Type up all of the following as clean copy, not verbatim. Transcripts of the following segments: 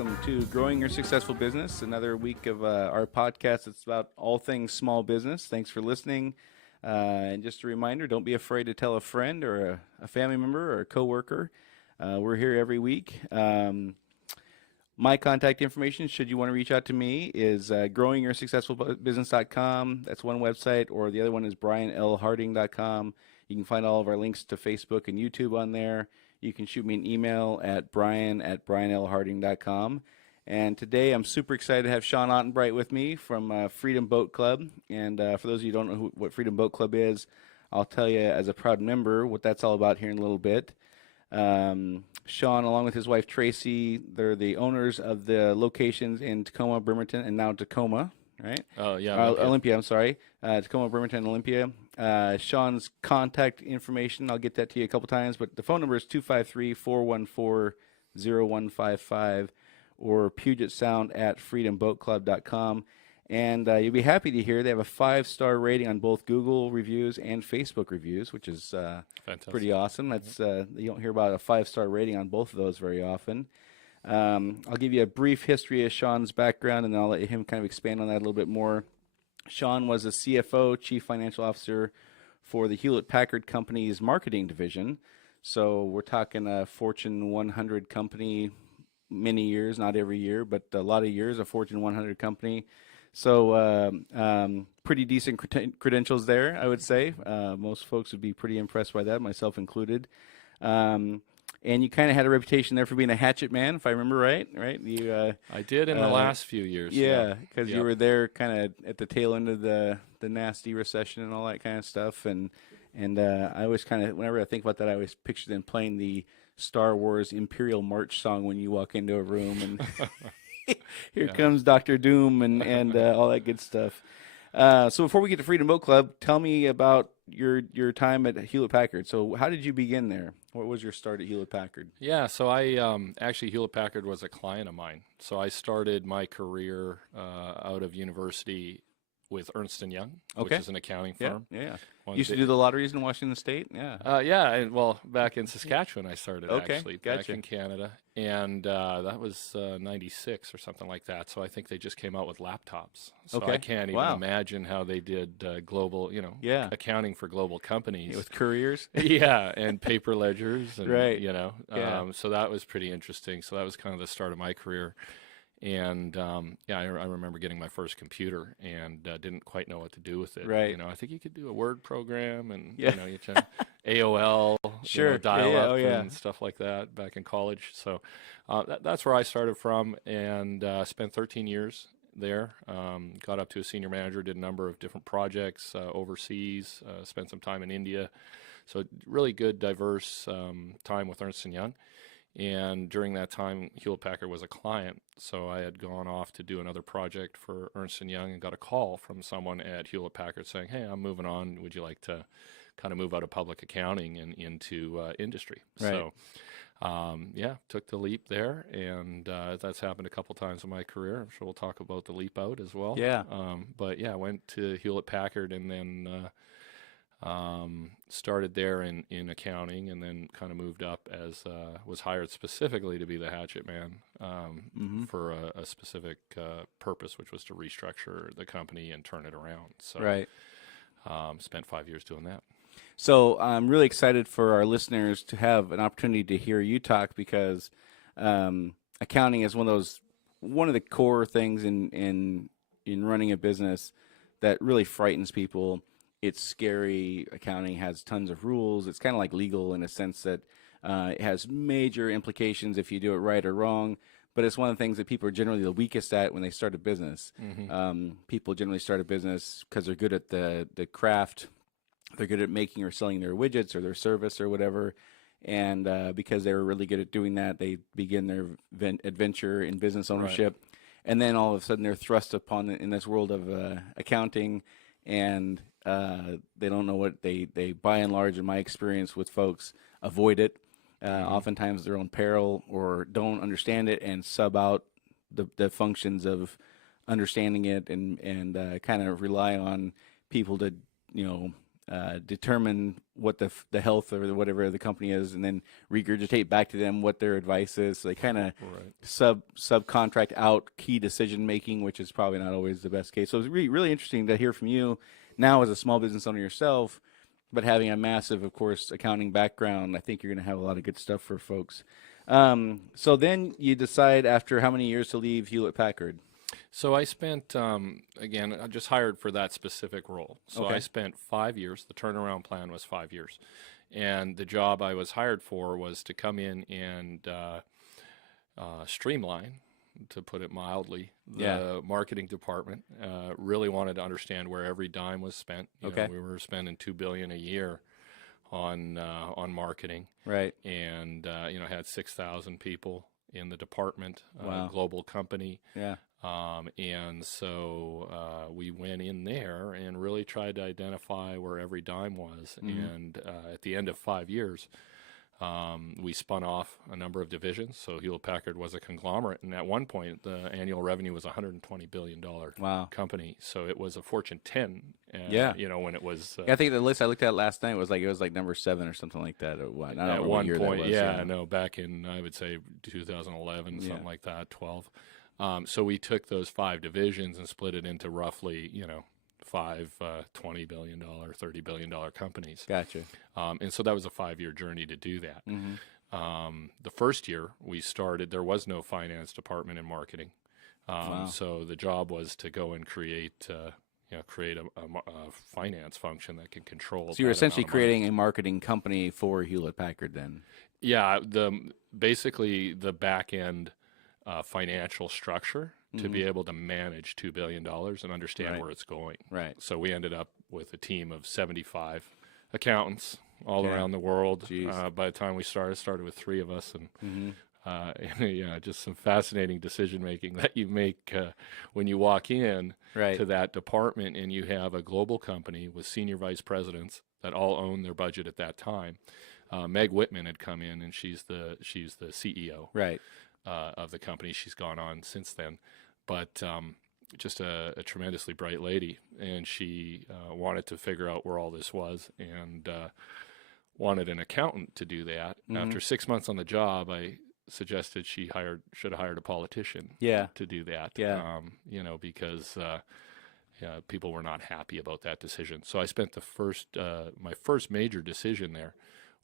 welcome to Growing Your Successful Business, another week of our podcast. It's about all things small business. Thanks for listening. And just a reminder, don't be afraid to tell a friend or a family member or a coworker. We're here every week. My contact information, should you want to reach out to me, is growingyoursuccessfulbusiness.com. That's one website, or the other one is brianlharding.com. You can find all of our links to Facebook and YouTube on there. You can shoot me an email at brian@brianlharding.com. And today I'm super excited to have Shawn Ottenbreit with me from Freedom Boat Club. And for those of you who don't know what Freedom Boat Club is, I'll tell you as a proud member what that's all about here in a little bit. Shawn, along with his wife Tracy, they're the owners of the locations in Tacoma, Bremerton, and now Tacoma, right? Oh, yeah. Olympia, I'm sorry. Tacoma, Bremerton, and Olympia. Shawn's contact information, I'll get that to you a couple times, but the phone number is 253-414-0155 or Puget Sound at freedomboatclub.com. And you'll be happy to hear they have a 5-star rating on both Google reviews and Facebook reviews, which is pretty awesome. That's you don't hear about a 5-star rating on both of those very often. I'll give you a brief history of Shawn's background, and then I'll let him kind of expand on that a little bit more. Shawn was a CFO, Chief Financial Officer, for the Hewlett-Packard Company's marketing division. So we're talking a Fortune 100 company, many years, not every year, but a lot of years, a Fortune 100 company. So pretty decent credentials there, I would say. Most folks would be pretty impressed by that, myself included. And you kind of had a reputation there for being a hatchet man, if I remember right? You, I did in the last few years. Yeah, because you were there kind of at the tail end of the nasty recession and all that kind of stuff. And I always kind of, whenever I think about that, I always picture them playing the Star Wars Imperial March song when you walk into a room and here comes Dr. Doom and all that good stuff. So before we get to Freedom Boat Club, tell me about your time at Hewlett-Packard. So how did you begin there? What was your start at Hewlett-Packard? Yeah, so I actually, Hewlett-Packard was a client of mine. So I started my career out of university with Ernst & Young, which is an accounting firm. Yeah. Used to do the lotteries in Washington State? Yeah. Well, back in Saskatchewan I started, actually, gotcha. back in Canada. And that was 96 or something like that. So I think they just came out with laptops. So I can't even imagine how they did global, accounting for global companies. With couriers? Yeah, and paper ledgers. And, right. So that was pretty interesting. So that was kind of the start of my career. And I remember getting my first computer and didn't quite know what to do with it. Right. I think you could do a Word program and you AOL, dial up and stuff like that back in college. So that's where I started from, and spent 13 years there. Got up to a senior manager, did a number of different projects overseas. Spent some time in India. So really good, diverse time with Ernst & Young. And during that time, Hewlett-Packard was a client, so I had gone off to do another project for Ernst & Young and got a call from someone at Hewlett-Packard saying, hey, I'm moving on. Would you like to kind of move out of public accounting and into industry? Right. So, took the leap there, and that's happened a couple times in my career. I'm sure we'll talk about the leap out as well. Yeah. I went to Hewlett-Packard and then started there in accounting, and then kind of moved up as was hired specifically to be the hatchet man for a specific purpose, which was to restructure the company and turn it around. So spent 5 years doing that. So I'm really excited for our listeners to have an opportunity to hear you talk, because accounting is one of the core things in running a business that really frightens people. It's scary. Accounting has tons of rules. It's kind of like legal in a sense that it has major implications if you do it right or wrong. But it's one of the things that people are generally the weakest at when they start a business. People generally start a business because they're good at the craft. They're good at making or selling their widgets or their service or whatever. And because they were really good at doing that, they begin their adventure in business ownership. Right. And then all of a sudden they're thrust upon in this world of accounting, and they don't know what they by and large, in my experience with folks, avoid it, oftentimes their own peril, or don't understand it and sub out the functions of understanding it, and kind of rely on people to determine what the health or whatever the company is, and then regurgitate back to them what their advice is. So they kind of subcontract out key decision making, which is probably not always the best case. So it's really interesting to hear from you now as a small business owner yourself, but having a massive, of course, accounting background. I think you're going to have a lot of good stuff for folks. So then you decide after how many years to leave Hewlett-Packard? So I spent, again, I just hired for that specific role. So I spent 5 years. The turnaround plan was 5 years. And the job I was hired for was to come in and streamline, to put it mildly, the marketing department. Really wanted to understand where every dime was spent. You know, we were spending $2 billion a year on marketing. Right. And, had 6,000 people in the department, global company. Yeah. And so we went in there and really tried to identify where every dime was. And at the end of 5 years, we spun off a number of divisions. So Hewlett-Packard was a conglomerate. And at one point, the annual revenue was a $120 billion company. So it was a Fortune 10, when it was... I think the list I looked at last night was like number 7 or something like that. At one point, back in, I would say, 2011, something like that, 12. So we took those 5 divisions and split it into roughly, 5 $20 billion, $30 billion companies. Gotcha. And so that was a 5-year journey to do that. The first year we started, there was no finance department in marketing. So the job was to go and create a finance function that can control. So you're essentially creating a marketing company for Hewlett-Packard then? Yeah, basically the back end financial structure to be able to manage $2 billion and understand where it's going. Right. So we ended up with a team of 75 accountants all around the world. By the time we started with 3 of us, and just some fascinating decision making that you make when you walk in to that department, and you have a global company with senior vice presidents that all own their budget at that time. Meg Whitman had come in, and she's the CEO. Right. Of the company. She's gone on since then, but just a tremendously bright lady, and she wanted to figure out where all this was, and wanted an accountant to do that. After 6 months on the job, I suggested she should have hired a politician to do that. Because people were not happy about that decision. So I spent my first major decision there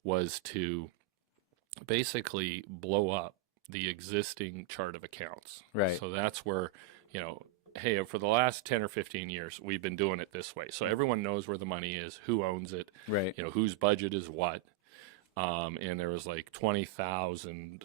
was to basically blow up the existing chart of accounts. Right. So that's where, hey, for the last 10 or 15 years, we've been doing it this way. So everyone knows where the money is, who owns it, whose budget is what. And there was like 20,000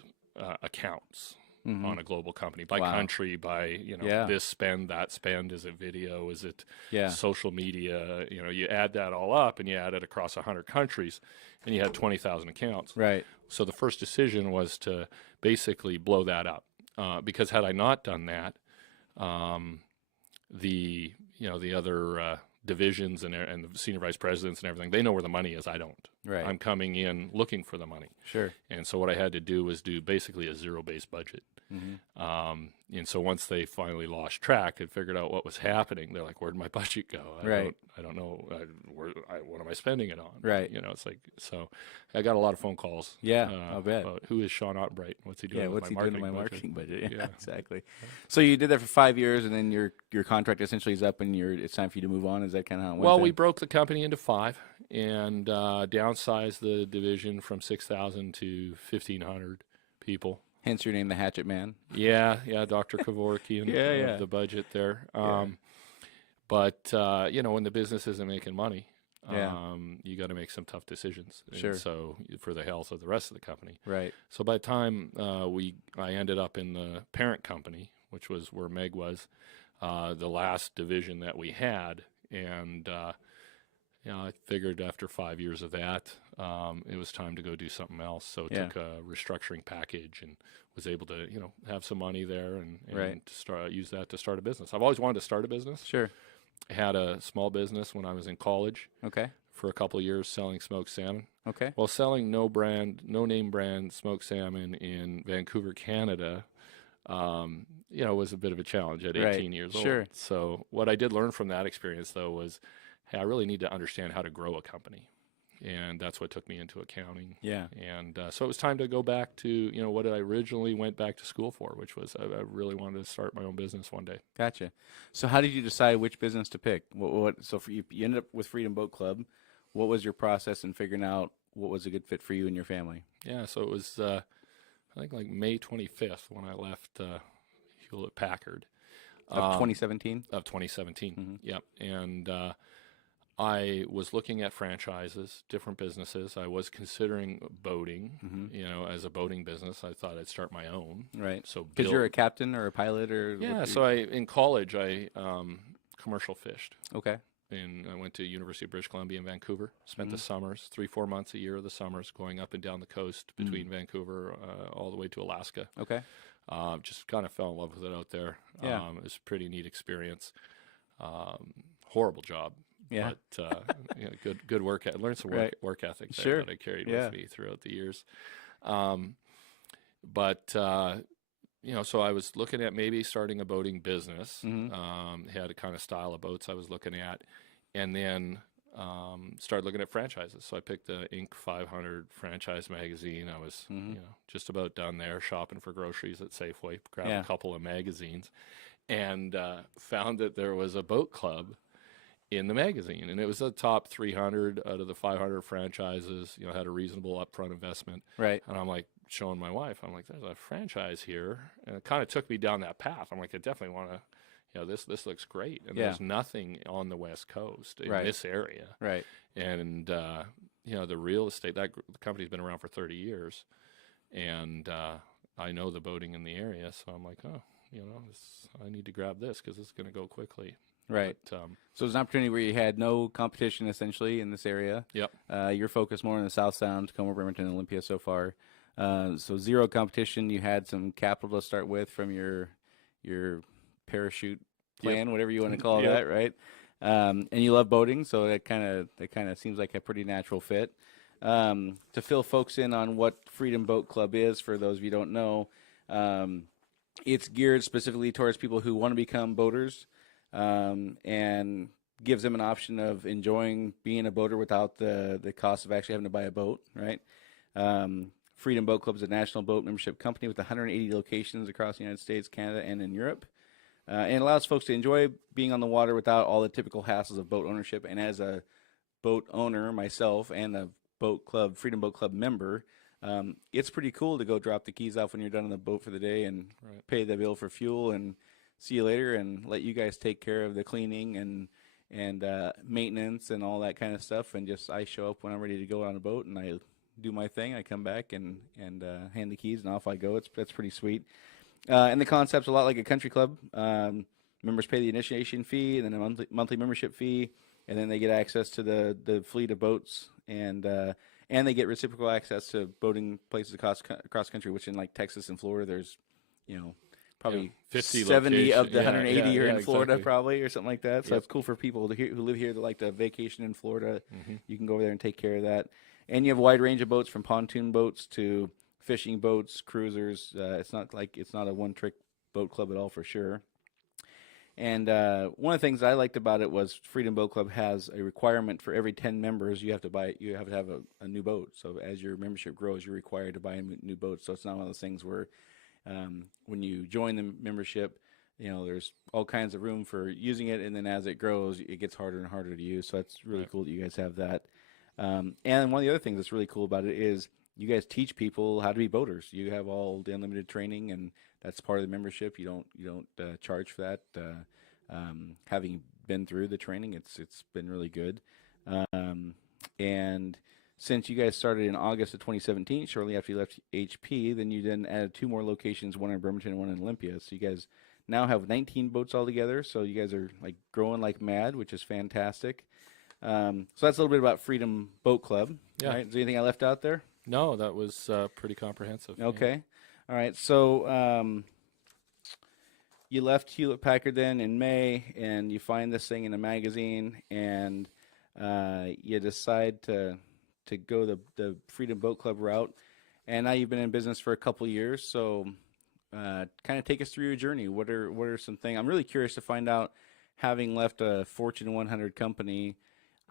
accounts on a global company by country, by, this spend, that spend. Is it video? Is it social media? You add that all up, and you add it across 100 countries, and you had 20,000 accounts. Right. So the first decision was to basically blow that up, because had I not done that, the other divisions and the senior vice presidents and everything, they know where the money is. I don't. Right. I'm coming in looking for the money. Sure. And so what I had to do was do basically a zero-based budget. And so once they finally lost track and figured out what was happening, they're like, "Where'd my budget go? I don't know. What am I spending it on?" Right. It's like, so I got a lot of phone calls. I'll bet. About who is Shawn Ottenbreit? What's he doing? What's he doing to my marketing budget? Yeah, exactly. So you did that for 5 years, and then your contract essentially is up, and it's time for you to move on. Is that kind of how it went? Well, we broke the company into 5 and downsized the division from 6,000 to 1,500 people. Hence your name, the Hatchet Man. Yeah, Dr. Kevorkian of the budget there. But, when the business isn't making money, you got to make some tough decisions. Sure. And so for the health of the rest of the company. Right. So by the time I ended up in the parent company, which was where Meg was, the last division that we had, and I figured after 5 years of that, it was time to go do something else. So took a restructuring package and was able to, have some money there and use that to start a business. I've always wanted to start a business. Sure. I had a small business when I was in college. Okay. For a couple of years selling smoked salmon. Okay. Well, selling no name brand smoked salmon in Vancouver, Canada, was a bit of a challenge at 18 years old. Sure. So what I did learn from that experience, though, was hey, I really need to understand how to grow a company. And that's what took me into accounting. Yeah. And so it was time to go back to, what I originally went back to school for, which was I really wanted to start my own business one day. Gotcha. So how did you decide which business to pick? So for you ended up with Freedom Boat Club. What was your process in figuring out what was a good fit for you and your family? Yeah, so it was, I think, like May 25th when I left Hewlett-Packard. Of 2017? Of 2017, Mm-hmm. Yep. And I was looking at franchises, different businesses. I was considering boating, Mm-hmm. as a boating business. I thought I'd start my own. Right. So because you're a captain or a pilot or yeah. So in college I commercial fished. Okay. And I went to University of British Columbia in Vancouver. Spent the summers, 3-4 months a year of the summers, going up and down the coast between Vancouver all the way to Alaska. Okay. Just kind of fell in love with it out there. Yeah. It was a pretty neat experience. Horrible job. Yeah. But good work. I learned some work ethic there Sure. that I carried with me throughout the years. So I was looking at maybe starting a boating business. Had a kind of style of boats I was looking at, and then started looking at franchises. So I picked the Inc. 500 franchise magazine. I was just about done there, shopping for groceries at Safeway, grabbed a couple of magazines, and found that there was a boat club in the magazine, and it was the top 300 out of the 500 franchises. Had a reasonable upfront investment. Right. And I'm like showing my wife, I'm like, there's a franchise here, and it kind of took me down that path. I'm like, I definitely want to. This looks great, and there's nothing on the West Coast in this area. Right. And the real estate, the company's been around for 30 years, and I know the boating in the area, so I'm like, I need to grab this because it's going to go quickly. Right. But, so it was an opportunity where you had no competition essentially in this area. Yep. You're focused more on the South Sound, Tacoma, Bremerton, and Olympia so far. So zero competition. You had some capital to start with from your parachute plan, whatever you want to call that, right? And you love boating, so that kind of seems like a pretty natural fit. To fill folks in on what Freedom Boat Club is, for those of you who don't know, it's geared specifically towards people who want to become boaters, and gives them an option of enjoying being a boater without the cost of actually having to buy a boat, right? Freedom Boat Club is a national boat membership company with 180 locations across the United States, Canada, and in Europe. And it allows folks to enjoy being on the water without all the typical hassles of boat ownership. And as a boat owner myself and a Freedom Boat Club member, it's pretty cool to go drop the keys off when you're done on the boat for the day and pay the bill for fuel and see you later, and let you guys take care of the cleaning and maintenance and all that kind of stuff. And just I show up when I'm ready to go on a boat, and I do my thing. I come back and hand the keys, and off I go. That's pretty sweet. And the concept's a lot like a country club. Members pay the initiation fee and then a monthly membership fee, and then they get access to the fleet of boats, and they get reciprocal access to boating places across country, which in like Texas and Florida, there's probably 50 70 of the 180 are in Florida, exactly. Probably, or something like that. So it's cool for people who live here that like to vacation in Florida. You can go over there and take care of that. And you have a wide range of boats, from pontoon boats to fishing boats, cruisers. It's not a one-trick boat club at all, for sure. And one of the things I liked about it was Freedom Boat Club has a requirement for every 10 members you have to have a new boat. So as your membership grows, you're required to buy a new boat. So it's not one of those things where when you join the membership, there's all kinds of room for using it, and then as it grows, it gets harder and harder to use. So it's really cool that you guys have that. And one of the other things that's really cool about it is you guys teach people how to be boaters. You have all the unlimited training, and that's part of the membership. You don't charge for that. Having been through the training, it's been really good. And since you guys started in August of 2017, shortly after you left HP, then you added 2 more locations, one in Bremerton and one in Olympia. So you guys now have 19 boats altogether. So you guys are like growing like mad, which is fantastic. So that's a little bit about Freedom Boat Club. Yeah. Right? Is there anything I left out there? No, that was pretty comprehensive. Okay. All right. So you left Hewlett-Packard then in May, and you find this thing in a magazine, and you decide to go the Freedom Boat Club route. And now you've been in business for a couple of years. So kind of take us through your journey. What are some things? I'm really curious to find out, having left a Fortune 100 company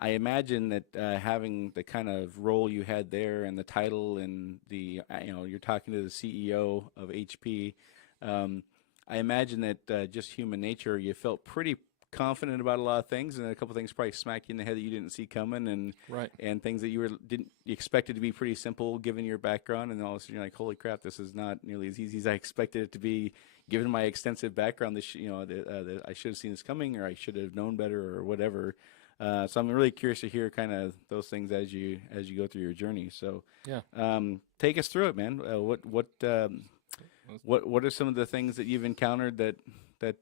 I imagine that having the kind of role you had there and the title and the, you're talking to the CEO of HP. I imagine that just human nature, you felt pretty confident about a lot of things, and a couple of things probably smacked you in the head that you didn't see coming, and and things that you expected to be pretty simple given your background, and then all of a sudden you're like, holy crap, this is not nearly as easy as I expected it to be. Given my extensive background, I should have seen this coming, or I should have known better, or whatever. So I'm really curious to hear kind of those things as you go through your journey. So take us through it, man. What are some of the things that you've encountered that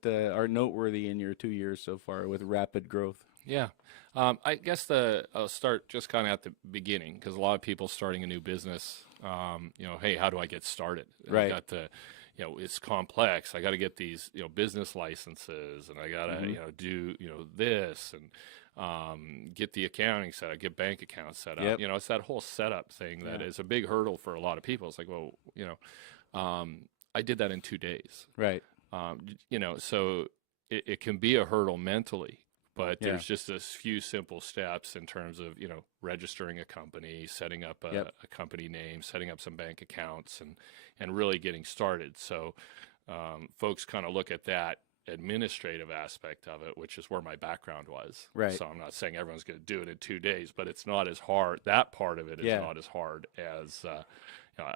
are noteworthy in your 2 years so far with rapid growth? Yeah. I guess I'll start just kind of at the beginning, because a lot of people starting a new business, hey, how do I get started? And right. I got it's complex. I got to get these, business licenses, and I got to, do, this, and get the accounting set up, get bank accounts set up. Yep. It's that whole setup thing that is a big hurdle for a lot of people. It's like, well, I did that in 2 days. Right. So it can be a hurdle mentally, but there's just a few simple steps in terms of, registering a company, setting up a company name, setting up some bank accounts, and really getting started. So folks kind of look at that administrative aspect of it, which is where my background was. Right. So I'm not saying everyone's going to do it in 2 days, but it's not as hard. That part of it is not as hard as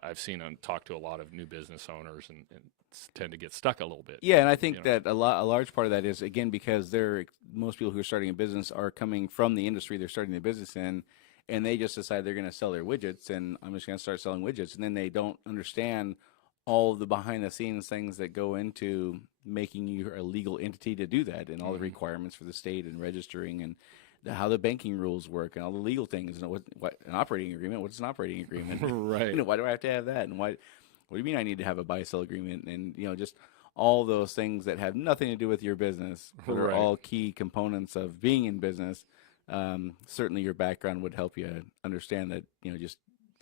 I've seen and talked to a lot of new business owners and tend to get stuck a little bit. Yeah, and I think that a large part of that is, again, because most people who are starting a business are coming from the industry they're starting the business in, and they just decide they're going to sell their widgets, and I'm just going to start selling widgets, and then they don't understand all of the behind-the-scenes things that go into making you a legal entity to do that, and all the requirements for the state and registering, and how the banking rules work, and all the legal things. And what an operating agreement? What's an operating agreement? Right. Why do I have to have that? And what do you mean I need to have a buy-sell agreement? And just all those things that have nothing to do with your business, but are all key components of being in business. Certainly, your background would help you understand that.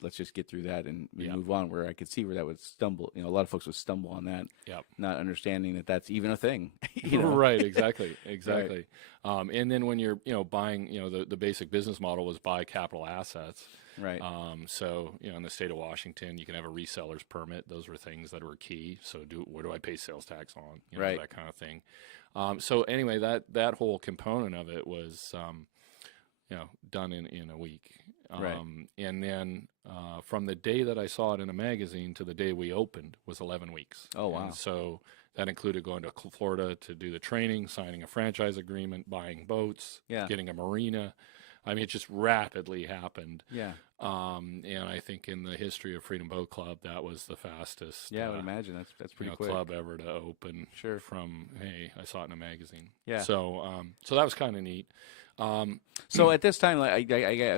Let's just get through that and move on. Where I could see where that would stumble. A lot of folks would stumble on that, not understanding that that's even a thing. Right, exactly. Right. And then when you're buying, the basic business model was buy capital assets. Right. So in the state of Washington, you can have a reseller's permit. Those were things that were key. So where do I pay sales tax on? That kind of thing. So anyway, that whole component of it was done in a week. Right. And then from the day that I saw it in a magazine to the day we opened was 11 weeks. Oh, wow. And so that included going to Florida to do the training, signing a franchise agreement, buying boats, getting a marina. I mean, it just rapidly happened. Yeah. And I think in the history of Freedom Boat Club, that was the fastest. Yeah, I would imagine that's pretty quick. Club ever to open. Sure. From, hey, I saw it in a magazine. Yeah. So that was kind of neat. So at this time,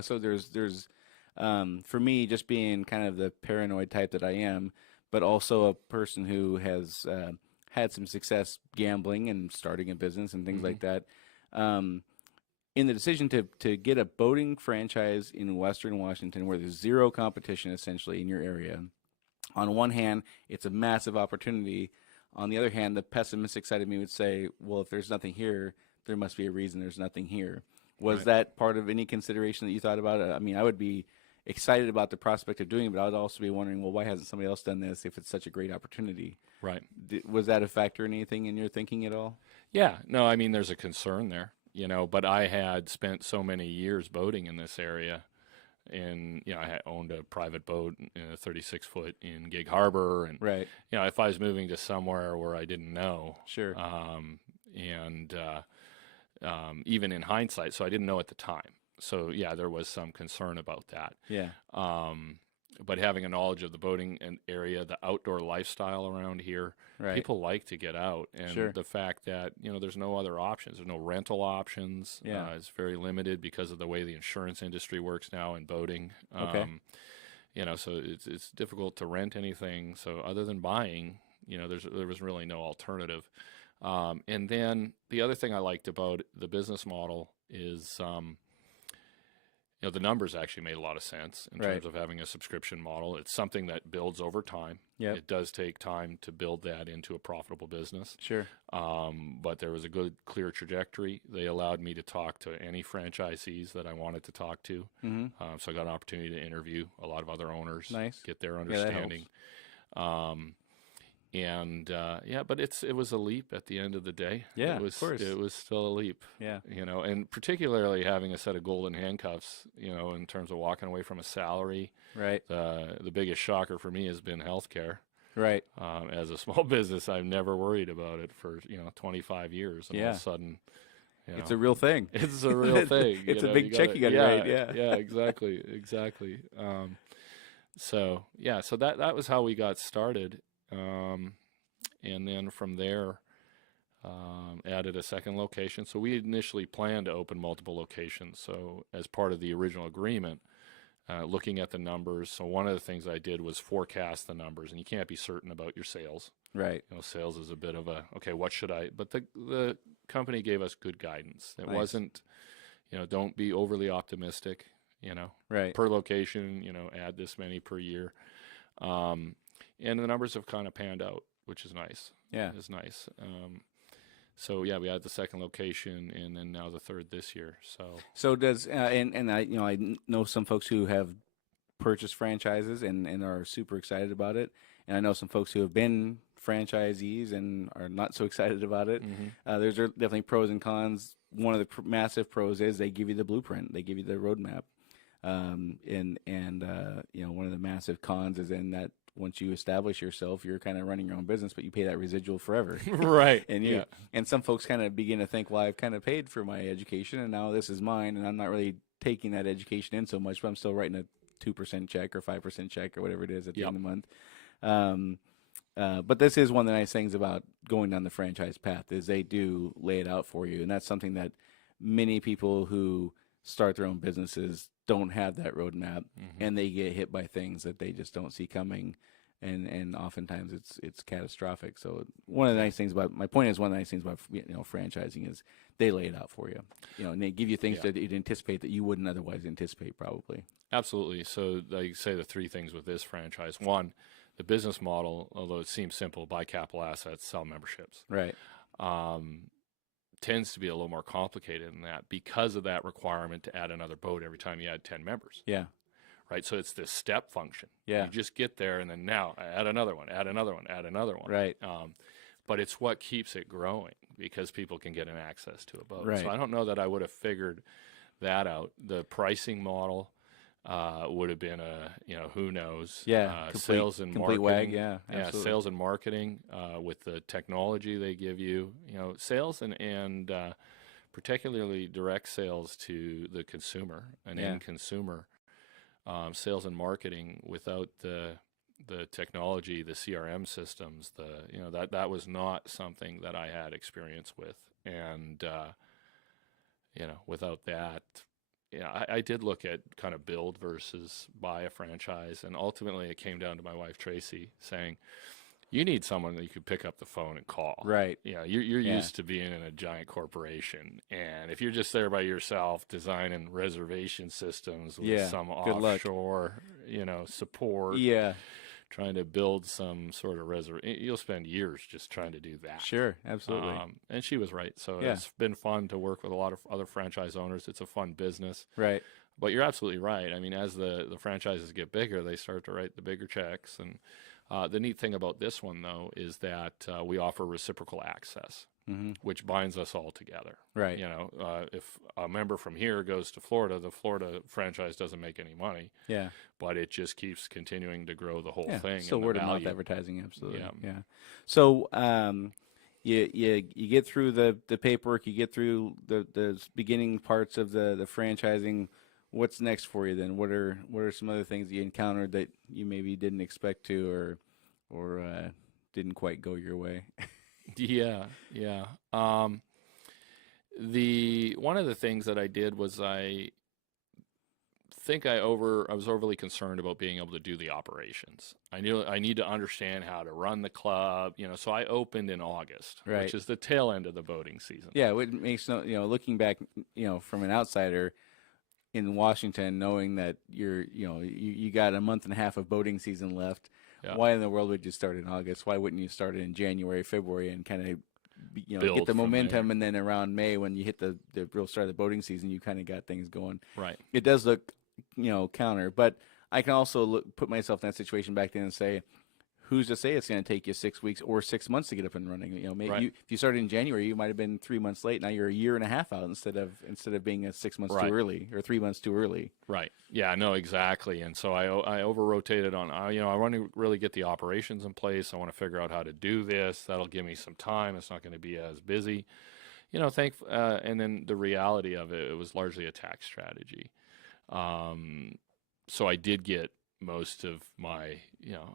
so there's for me, just being kind of the paranoid type that I am, but also a person who has had some success gambling and starting a business and things like that. In the decision to get a boating franchise in Western Washington, where there's zero competition essentially in your area, on one hand, it's a massive opportunity. On the other hand, the pessimistic side of me would say, well, if there's nothing here, there must be a reason there's nothing here. Was that part of any consideration that you thought about it? I mean, I would be excited about the prospect of doing it, but I would also be wondering, well, why hasn't somebody else done this if it's such a great opportunity? Right. Was that a factor in anything in your thinking at all? Yeah. No, I mean, there's a concern there, but I had spent so many years boating in this area. And, I had owned a private boat in a 36-foot in Gig Harbor. And, if I was moving to somewhere where I didn't know. Sure. Even in hindsight, so I didn't know at the time. So, there was some concern about that. Yeah. But having a knowledge of the boating area, the outdoor lifestyle around here, people like to get out. And the fact that, there's no other options. There's no rental options. It's very limited because of the way the insurance industry works now in boating. So it's difficult to rent anything. So other than buying, there was really no alternative. And then the other thing I liked about the business model is the numbers actually made a lot of sense in terms of having a subscription model. It's something that builds over time. Yep. It does take time to build that into a profitable business. Sure. But there was a good, clear trajectory. They allowed me to talk to any franchisees that I wanted to talk to. So I got an opportunity to interview a lot of other owners, get their understanding. But it was a leap at the end of the day. Yeah, it was, of course. It was still a leap. Yeah. And particularly having a set of golden handcuffs, in terms of walking away from a salary. Right. The biggest shocker for me has been healthcare. Right. As a small business, I've never worried about it for 25 years, and all of a sudden, it's a real thing. It's a real thing. It's a big check you got to write. Yeah. Exactly. So that was how we got started. And then from there, added a second location. So we initially planned to open multiple locations. So as part of the original agreement, looking at the numbers. So one of the things I did was forecast the numbers, and you can't be certain about your sales. Right. Sales is a bit of okay, what should I? But the company gave us good guidance. It wasn't, don't be overly optimistic. Right. Per location, add this many per year. And the numbers have kind of panned out, which is nice. Yeah. It's nice. We had the second location, and then now the third this year. So does and I know some folks who have purchased franchises and are super excited about it, and I know some folks who have been franchisees and are not so excited about it. There's definitely pros and cons. One of the massive pros is they give you the blueprint, they give you the roadmap, and one of the massive cons is in that once you establish yourself, you're kind of running your own business, but you pay that residual forever. Right. And some folks kind of begin to think, well, I've kind of paid for my education and now this is mine, and I'm not really taking that education in so much, but I'm still writing a 2% check or 5% check or whatever it is at the end of the month. But this is one of the nice things about going down the franchise path is they do lay it out for you. And that's something that many people who start their own businesses don't have that roadmap, and they get hit by things that they just don't see coming, and oftentimes it's catastrophic. So one of the nice things about franchising is they lay it out for you, and they give you things that you'd anticipate that you wouldn't otherwise anticipate probably. Absolutely. So I say the three things with this franchise. One, the business model, although it seems simple, buy capital assets, sell memberships. Right. Tends to be a little more complicated than that because of that requirement to add another boat every time you add 10 members. Yeah. Right. So it's this step function. Yeah. You just get there and then now add another one, add another one, add another one. Right. But it's what keeps it growing because people can get an access to a boat. Right. So I don't know that I would have figured that out. The pricing model would have been who knows? Yeah, sales and complete marketing. wag. Yeah, absolutely. Sales and marketing with the technology they give you. Sales and particularly direct sales to the consumer, an end consumer. Sales and marketing without the technology, the CRM systems, that was not something that I had experience with, and without that. I did look at kind of build versus buy a franchise, and ultimately it came down to my wife Tracy saying, "You need someone that you could pick up the phone and call." Right. You're used to being in a giant corporation, and if you're just there by yourself designing reservation systems with some offshore, support, trying to build some sort of you'll spend years just trying to do that. Sure, absolutely. And she was right. So it's been fun to work with a lot of other franchise owners. It's a fun business. Right. But you're absolutely right. I mean, as the franchises get bigger, they start to write the bigger checks. And the neat thing about this one, though, is that we offer reciprocal access, which binds us all together. Right. If a member from here goes to Florida, the Florida franchise doesn't make any money. Yeah. But it just keeps continuing to grow the whole thing. So and word of mouth advertising, absolutely. Yeah. So you get through the paperwork, you get through the beginning parts of the franchising. What's next for you then? What are some other things you encountered that you maybe didn't expect to or didn't quite go your way? Yeah. One of the things that I did was I was overly concerned about being able to do the operations. I knew I need to understand how to run the club, so I opened in August, which is the tail end of the boating season. Yeah, it makes looking back, from an outsider, in Washington, knowing that you got a month and a half of boating season left. Yeah. Why in the world would you start in August? Why wouldn't you start it in January, February, and kind of get the momentum, and then around May when you hit the real start of the boating season, you kind of got things going. Right. It does look counter, but I can also put myself in that situation back then and say, who's to say it's going to take you 6 weeks or 6 months to get up and running? Maybe right. If you started in January, you might have been 3 months late. Now you're a year and a half out instead of being 6 months right. too early or 3 months too early. Right. Yeah. No. Exactly. And so I over rotated on. I want to really get the operations in place. I want to figure out how to do this. That'll give me some time. It's not going to be as busy. And then the reality of it was largely a tax strategy. So I did get most of my,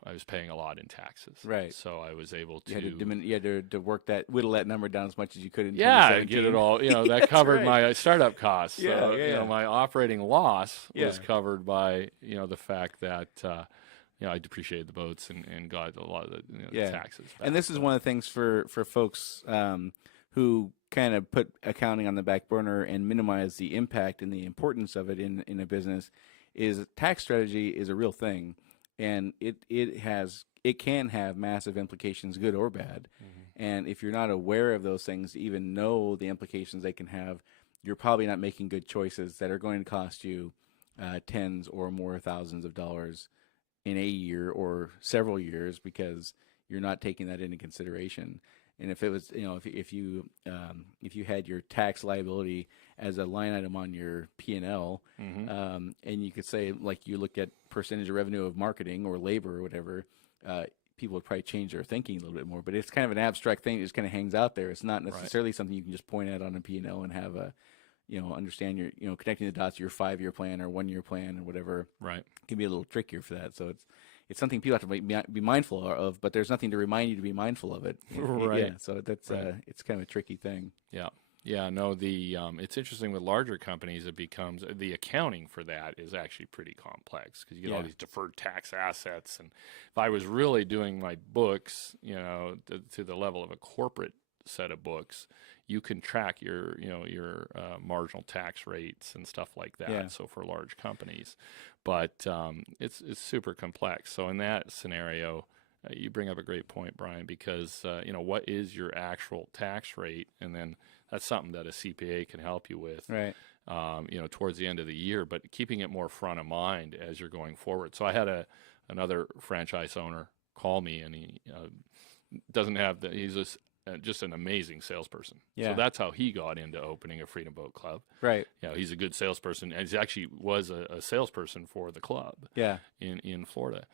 I was paying a lot in taxes. Right. So I was able to. You had to whittle that number down as much as you could in 2017. Get it all. That covered my startup costs. Yeah, so, my operating loss was covered by, the fact that, I depreciated the boats and got a lot of the taxes back. And this is one of the things for folks who kind of put accounting on the back burner and minimize the impact and the importance of it in a business. Is tax strategy is a real thing, and it can have massive implications, good or bad. Mm-hmm. And if you're not aware of those things, even know the implications they can have, you're probably not making good choices that are going to cost you tens or more thousands of dollars in a year or several years because you're not taking that into consideration. And if it was, if you had your tax liability as a line item on your P&L, mm-hmm. And you could say, like, you looked at percentage of revenue of marketing or labor or whatever, people would probably change their thinking a little bit more. But it's kind of an abstract thing that just kind of hangs out there. It's not necessarily something you can just point out on a P&L and have a, understand your, connecting the dots to your 5-year plan or 1-year plan or whatever. Right. Can be a little trickier for that. So it's something people have to be mindful of, but there's nothing to remind you to be mindful of it. Right. Yeah. So that's it's kind of a tricky thing. Yeah. Yeah. No. It's interesting with larger companies. It becomes the accounting for that is actually pretty complex because you get all these deferred tax assets. And if I was really doing my books, to the level of a corporate set of books, you can track your marginal tax rates and stuff like that. Yeah. So for large companies, but it's super complex. So in that scenario, you bring up a great point, Brian, because what is your actual tax rate, and then that's something that a CPA can help you with. Right. Towards the end of the year, but keeping it more front of mind as you're going forward. So I had another franchise owner call me, and he doesn't have he's just an amazing salesperson. Yeah. So that's how he got into opening a Freedom Boat Club. Right. He's a good salesperson, and he actually was a salesperson for the club. Yeah. In Florida.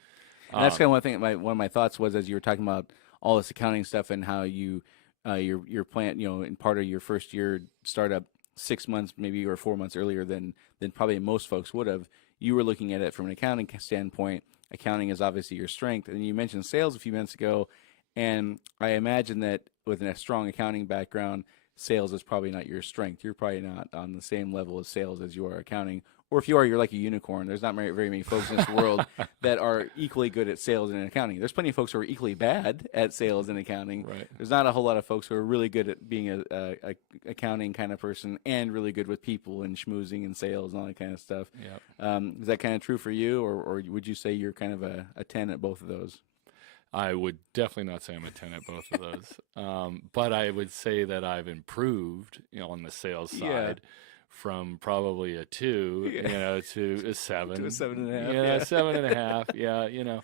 And that's kind of one thing. One of my thoughts was as you were talking about all this accounting stuff and how you your plant, in part of your first year startup 6 months maybe or 4 months earlier than probably most folks would have. You were looking at it from an accounting standpoint. Accounting is obviously your strength, and you mentioned sales a few minutes ago. And I imagine that with a strong accounting background, sales is probably not your strength. You're probably not on the same level of sales as you are accounting. Or if you are, you're like a unicorn. There's not very many folks in this world that are equally good at sales and accounting. There's plenty of folks who are equally bad at sales and accounting. Right. There's not a whole lot of folks who are really good at being a accounting kind of person and really good with people and schmoozing and sales and all that kind of stuff. Yep. Is that kind of true for you, or would you say you're kind of a 10 at both of those? I would definitely not say I'm a 10 at both of those. But I would say that I've improved, on the sales side from probably a 2, to a 7. To a 7.5. Yeah, 7.5. Yeah,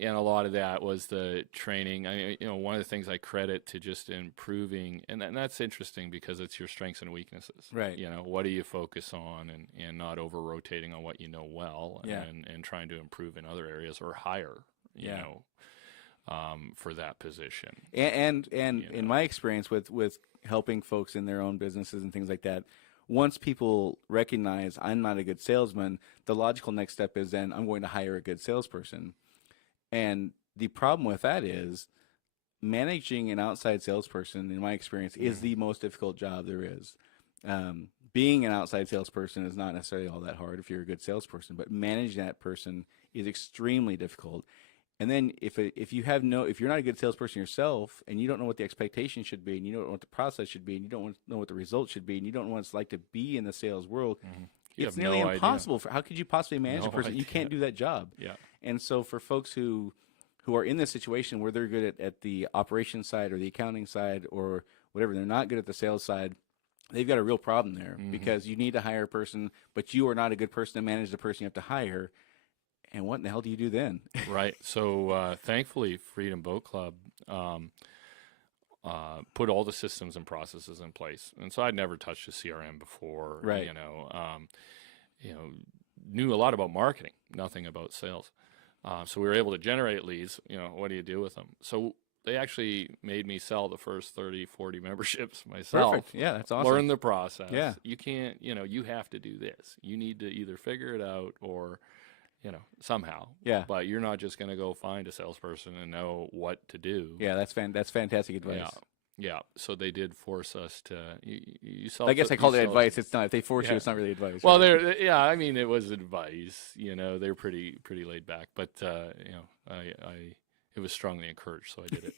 and a lot of that was the training. One of the things I credit to just improving, and that's interesting because it's your strengths and weaknesses. Right. What do you focus on and not over rotating on what you know well and trying to improve in other areas or hire, for that position. And in my experience with helping folks in their own businesses and things like that, once people recognize I'm not a good salesman, the logical next step is then I'm going to hire a good salesperson. And the problem with that is managing an outside salesperson, in my experience, is the most difficult job there is. Being an outside salesperson is not necessarily all that hard if you're a good salesperson, but managing that person is extremely difficult. And then if you're not a good salesperson yourself, and you don't know what the expectation should be, and you don't know what the process should be, and you don't know what the results should be, and you don't know what it's like to be in the sales world, it's nearly impossible. How could you possibly manage a person? You can't do that job. Yeah. And so for folks who are in this situation where they're good at the operations side or the accounting side or whatever, they're not good at the sales side, they've got a real problem there because you need to hire a person, but you are not a good person to manage the person you have to hire. And what in the hell do you do then? Right. So thankfully, Freedom Boat Club put all the systems and processes in place. And so I'd never touched a CRM before. Right. Knew a lot about marketing, nothing about sales. So we were able to generate leads. What do you do with them? So they actually made me sell the first 30, 40 memberships myself. Perfect. Yeah, that's awesome. Learn the process. Yeah. You can't, you have to do this. You need to either figure it out or somehow. Yeah. But you're not just going to go find a salesperson and know what to do. Yeah, that's fantastic advice. Yeah. So they did force us to. You I guess I called it advice. It's not. If they force you, it's not really advice. Well, I mean, it was advice. They're pretty laid back, but it was strongly encouraged, so I did it.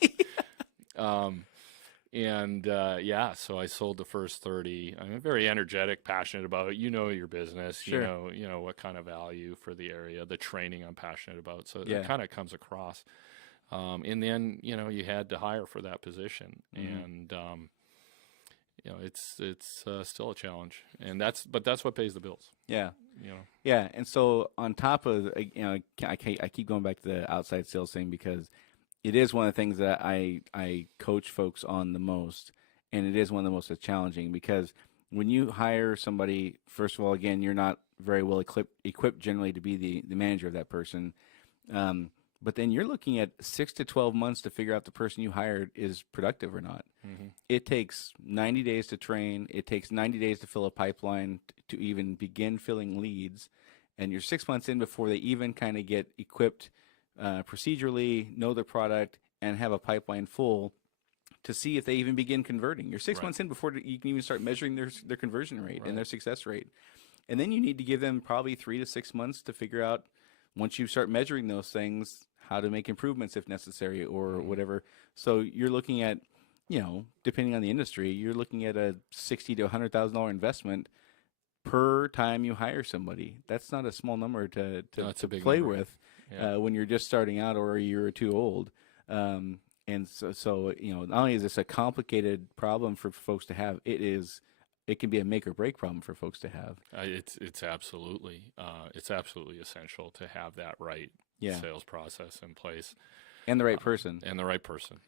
So I sold the first 30. I'm very energetic, passionate about it. Your business. Sure. You know what kind of value for the area, the training I'm passionate about. So yeah. It kind of comes across. And then you had to hire for that position, and it's still a challenge, and that's what pays the bills. Yeah. Yeah, and so on top of I keep going back to the outside sales thing because it is one of the things that I coach folks on the most, and it is one of the most challenging because when you hire somebody, first of all, again, you're not very well equipped generally to be the manager of that person. But then you're looking at 6 to 12 months to figure out the person you hired is productive or not. Mm-hmm. It takes 90 days to train. It takes 90 days to fill a pipeline to even begin filling leads. And you're 6 months in before they even kind of get equipped procedurally, know the product, and have a pipeline full to see if they even begin converting. You're 6 months in before you can even start measuring their conversion rate and their success rate. And then you need to give them probably 3 to 6 months to figure out, once you start measuring those things, how to make improvements if necessary or whatever. So you're looking at, depending on the industry, you're looking at a $60,000 to $100,000 investment per time you hire somebody. That's not a small number to play with when you're just starting out or a year or two old. And so not only is this a complicated problem for folks to have, it can be a make or break problem for folks to have. It's absolutely essential to have that right sales process in place, and the right person.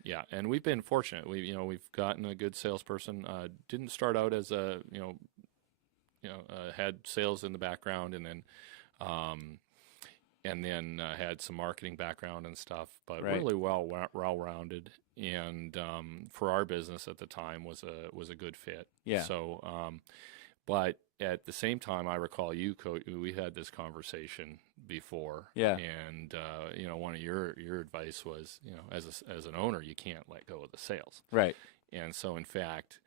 Yeah, and we've been fortunate. We've gotten a good salesperson. Didn't start out as had sales in the background, and then had some marketing background and stuff, but really well-rounded. And for our business at the time was a good fit. Yeah. So, but at the same time, I recall we had this conversation before. Yeah. And one of your advice was, as an owner, you can't let go of the sales. Right. And so, in fact,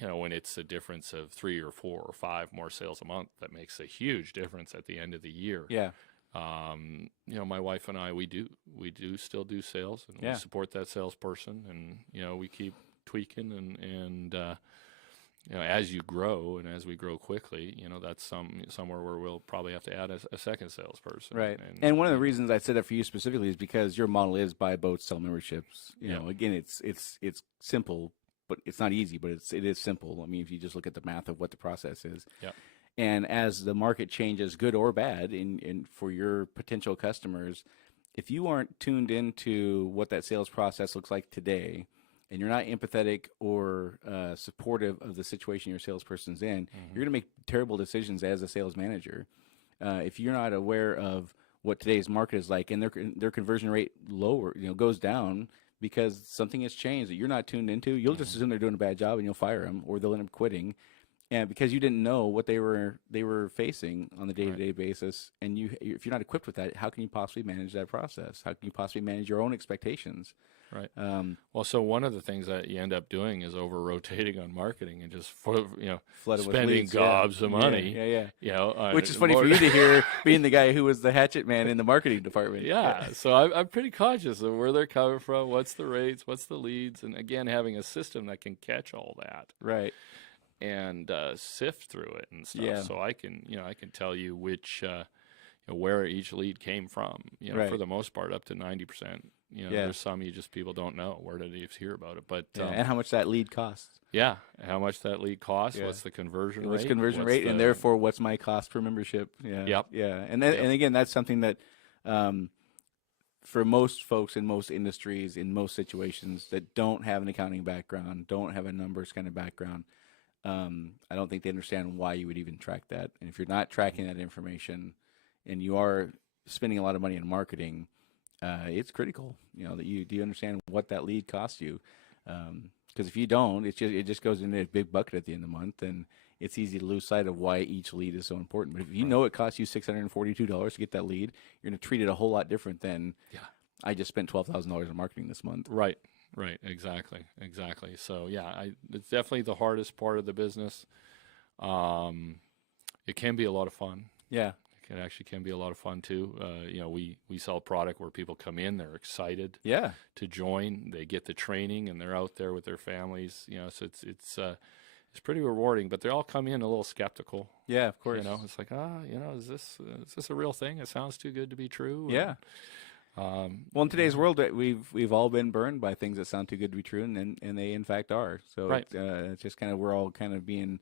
when it's a difference of 3 or 4 or 5 more sales a month, that makes a huge difference at the end of the year. Yeah. My wife and I, we do still do sales, and we support that salesperson, and we keep tweaking, and as you grow and as we grow quickly, that's somewhere where we'll probably have to add a second salesperson. Right. And one of the reasons I said that for you specifically is because your model is buy boats, sell memberships. Again, it's simple, but it's not easy, but it is simple. I mean, if you just look at the math of what the process is. Yeah. And as the market changes, good or bad, in for your potential customers, if you aren't tuned into what that sales process looks like today, and you're not empathetic or supportive of the situation your salesperson's in, you're going to make terrible decisions as a sales manager. If you're not aware of what today's market is like, and their conversion rate goes down because something has changed that you're not tuned into, you'll just assume they're doing a bad job and you'll fire them, or they'll end up quitting. and because you didn't know what they were facing on the day-to-day basis, and if you're not equipped with that, how can you possibly manage that process? How can you possibly manage your own expectations? Right. Well, so one of the things that you end up doing is over-rotating on marketing and just spending gobs of money. Which is funny for you to hear, being the guy who was the hatchet man in the marketing department. So I'm pretty conscious of where they're coming from, what's the rates, what's the leads, and again, having a system that can catch all that. Right. And sift through it and stuff. So I can tell you which where each lead came from. For the most part, up to 90%. There's some people don't know. Where did you hear about it? But and how much that lead costs. Yeah, how much that lead costs. What's the conversion rate? What's conversion rate, and therefore what's my cost per membership? Yeah. And again, that's something that for most folks in most industries, in most situations that don't have an accounting background, don't have a numbers kind of background, I don't think they understand why you would even track that. And if you're not tracking that information, and you are spending a lot of money in marketing, it's critical, that do you understand what that lead costs you? Because if you don't, it just goes into a big bucket at the end of the month, and it's easy to lose sight of why each lead is so important. But if you know it costs you $642 to get that lead, you're going to treat it a whole lot different than, I just spent $12,000 on marketing this month. Right. Exactly. So it's definitely the hardest part of the business. It can be a lot of fun. Yeah. It actually can be a lot of fun too. We sell a product where people come in, they're excited to join, they get the training, and they're out there with their families. So it's pretty rewarding. But they all come in a little skeptical. Yeah, of course. It's like is this a real thing? It sounds too good to be true. Yeah. Well, in today's world, we've all been burned by things that sound too good to be true, and they in fact are. So it's just kind of, we're all kind of being.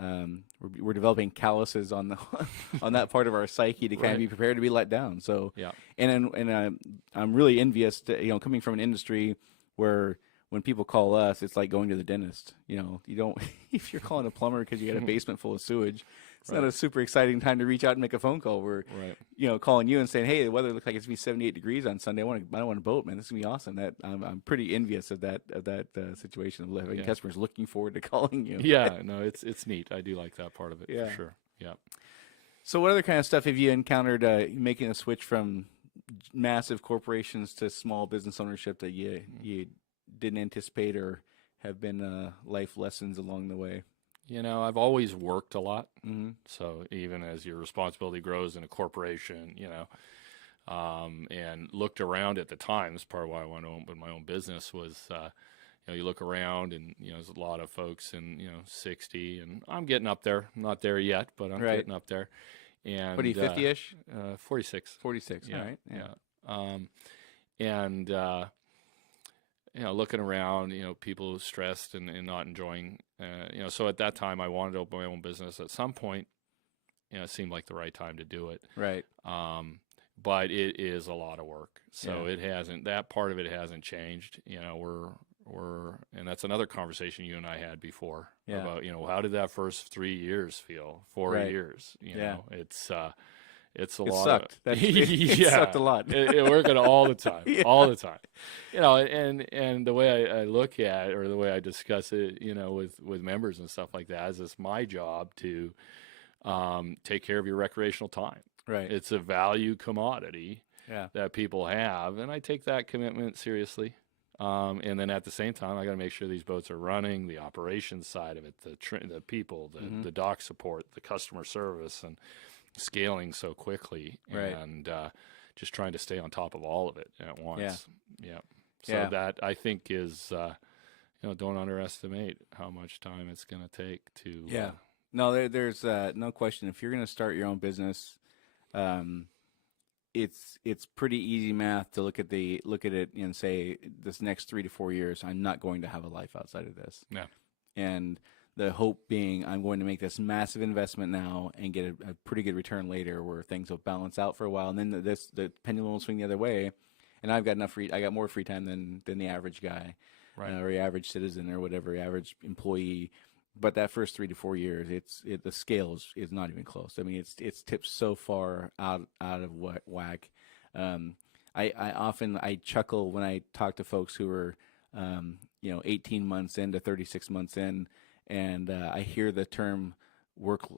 We're developing calluses on that part of our psyche to kind of be prepared to be let down. So and I'm really envious to, coming from an industry where when people call us, it's like going to the dentist. You don't if you're calling a plumber because you got a basement full of sewage, it's not a super exciting time to reach out and make a phone call. We're calling you and saying, hey, the weather looks like it's gonna be 78 degrees on Sunday. I want a boat, man. This is gonna be awesome. That I'm pretty envious of that situation of having customers looking forward to calling you. No, it's neat. I do like that part of it for sure. Yeah. So what other kind of stuff have you encountered making a switch from massive corporations to small business ownership that you didn't anticipate, or have been life lessons along the way? I've always worked a lot. So even as your responsibility grows in a corporation, and looked around at the time, this is part of why I wanted to open my own business was, you look around and, there's a lot of folks in, 60, and I'm getting up there. I'm not there yet, but I'm getting up there. And what are you, 50-ish? 46. 46, all right. Yeah. Looking around, people stressed and not enjoying, so at that time I wanted to open my own business. At some point, it seemed like the right time to do it. Right. But it is a lot of work. So that part of it hasn't changed. And that's another conversation you and I had before about, how did that first 3 years feel? 4 years, it's a lot. Sucked. It sucked a lot. Working all the time, all the time. And the way I look at it, or the way I discuss it, with members and stuff like that, is it's my job to take care of your recreational time. Right. It's a value commodity that people have, and I take that commitment seriously. And then at the same time, I got to make sure these boats are running, the operations side of it, the people, the dock support, the customer service, and scaling so quickly, and just trying to stay on top of all of it at once. So that, I think, is don't underestimate how much time it's going to take to. No, there's no question. If you're going to start your own business, it's pretty easy math to look at it and say, this next 3 to 4 years, I'm not going to have a life outside of this. Yeah, and the hope being, I'm going to make this massive investment now and get a pretty good return later, where things will balance out for a while, and then the pendulum will swing the other way, and I got more free time than the average guy, or the average citizen, or whatever, average employee. But that first 3 to 4 years, the scale is not even close. I mean, it's tipped so far out of whack. I chuckle when I talk to folks who are 18 months in to 36 months in, and I hear the term work